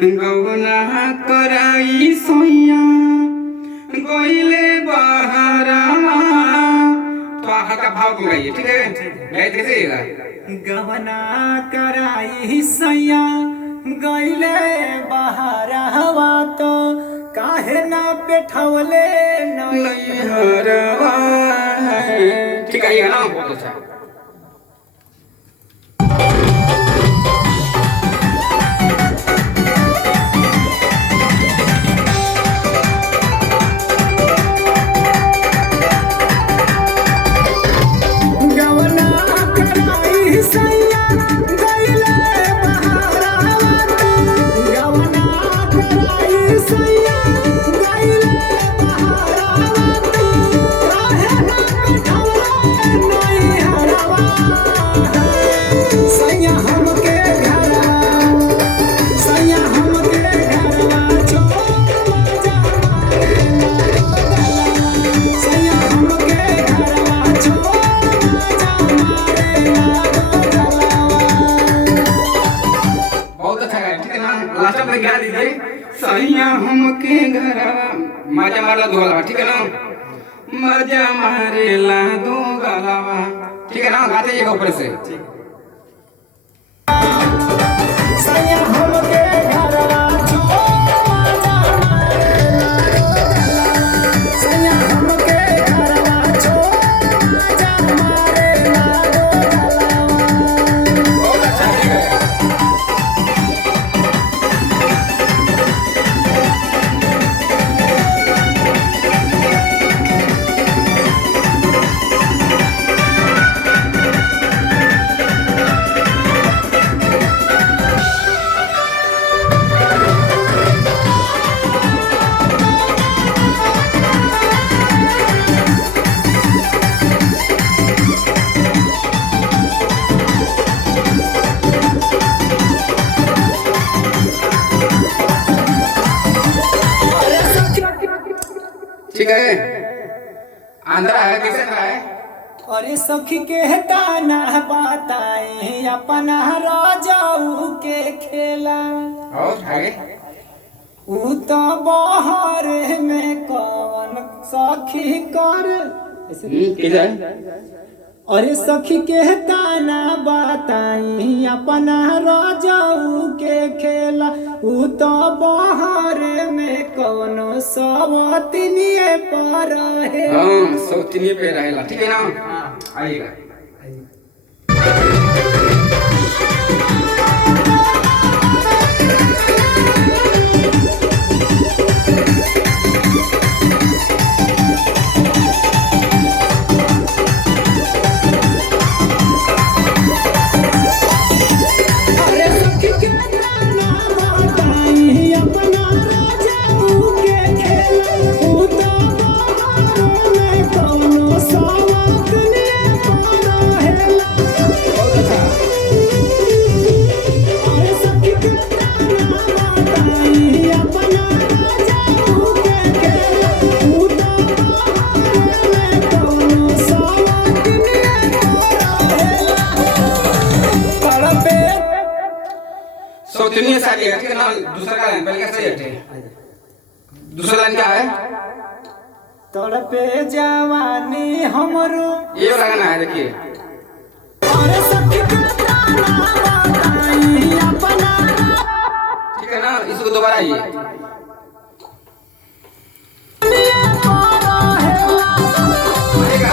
गौना कराई सोया गोइले बहरावा। तो आहा का भाव को गाइए, ठीक है? गाइए कैसे गवना कराई सैया गईले बहरावा तो काहे ना बैठवले नैहरवा। ठीक है, ये ना बहुत अच्छा। सैया हमके घरवा मजा मारला दो गलवा, ठीक है ना? मजा मारेला दो गलवा, ठीक है ना? गाते जाइएगा ऊपर से। सैया हमके घरवा छो मजा मारेला सैया हमके घरवा छो मजा मारेला बहुत अच्छा, ठीक है। ठीक है, आंध्रा है, कैसे आंध्रा है? अरे सखी के ताना बताए अपना राजाऊ के खेला। और आगे ऊ तो बाहर में कौन सखी कर कैसा है? अरे सखी के ताना बताई अपना राजाऊ के खेला। ऊ तो बाहर में कौनो सवतिनिए पर है। हाँ, सौतिनी पे रहेला, ठीक है ना? आइएगा। सौतिनी सारी है, ठीक है ना? दूसरा का लाइन पहले कैसे है? दूसरा लाइन क्या है? तड़पे जवानी हमरो ये वाला गाना है, देखिए। अरे सखी के ताना बताई अपना। ठीक है ना? इसको दोबारा आइए। आएगा।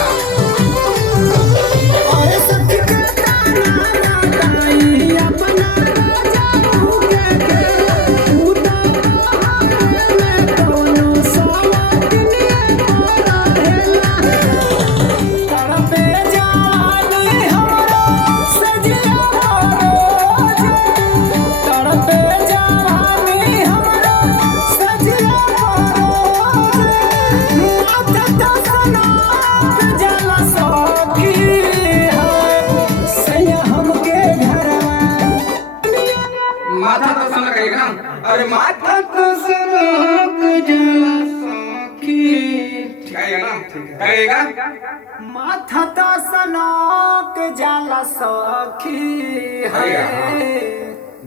अरे सखी के ताना बताई अपना राजाऊ के खेला। ऊ तो बाहर में कौनो सवतिनिए पर हेला। तड़पे जवानी हमरो सजिया रोज। तड़पे जवानी हमरो सजिया रोज। माथा तो सनक जला सखी है। सैया हमके घरवा माथा तो सुना करेगा ना? अरे माथा तो सुनक जला सखी, ठीक है ना? कहेगा माथा तो सनक जला सखी है।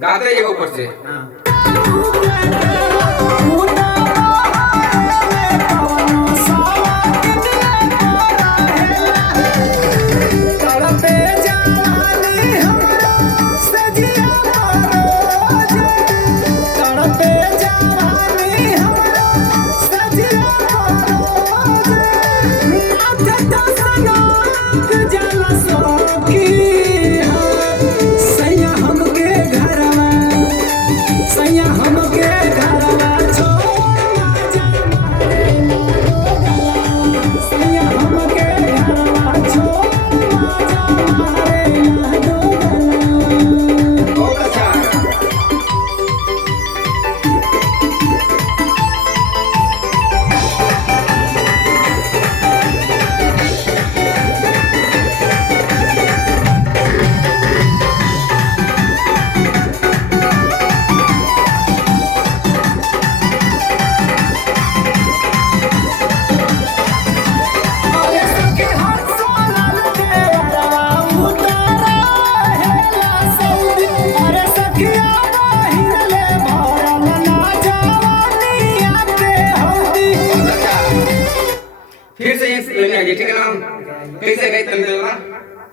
गाते जाइएगा ऊपर से। हाँ। फिर से एक लेने आइए, ठीक है ना? कैसे गए तुम लोग?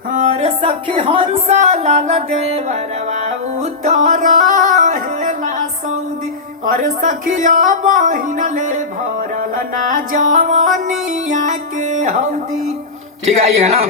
हर सखी हंसा लाल देवरवा उतारा हेला सऊदी। अरे सखिया बहिन ले भरल ना जवानिया के हौदी। ठीक है, आइए है ना?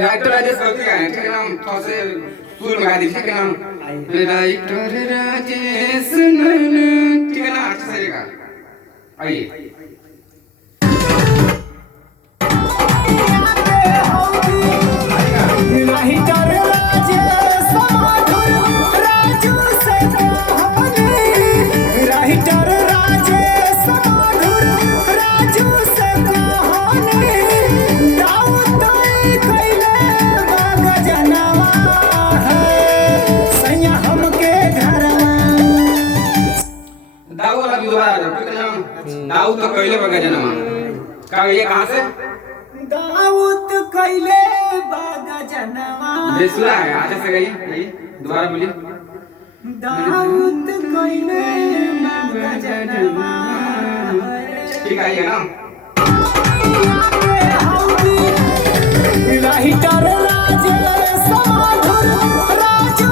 राइटर राजेश गलती का है, ठीक है ना? थोड़ा से सुर में गा दी, ठीक है ना? राइटर राजेश ठीक है ना? अच्छा से गा। आइए। दाऊद तो कैले बगा जनमा का ये कहां से? दाऊद कैले बगा जनमा बेसुरा है, आगे से गई दोबारा बोलिए। दाऊद कैले बगा जनमा। ठीक है, ये ना? राइटर राजेश समाधुर राजू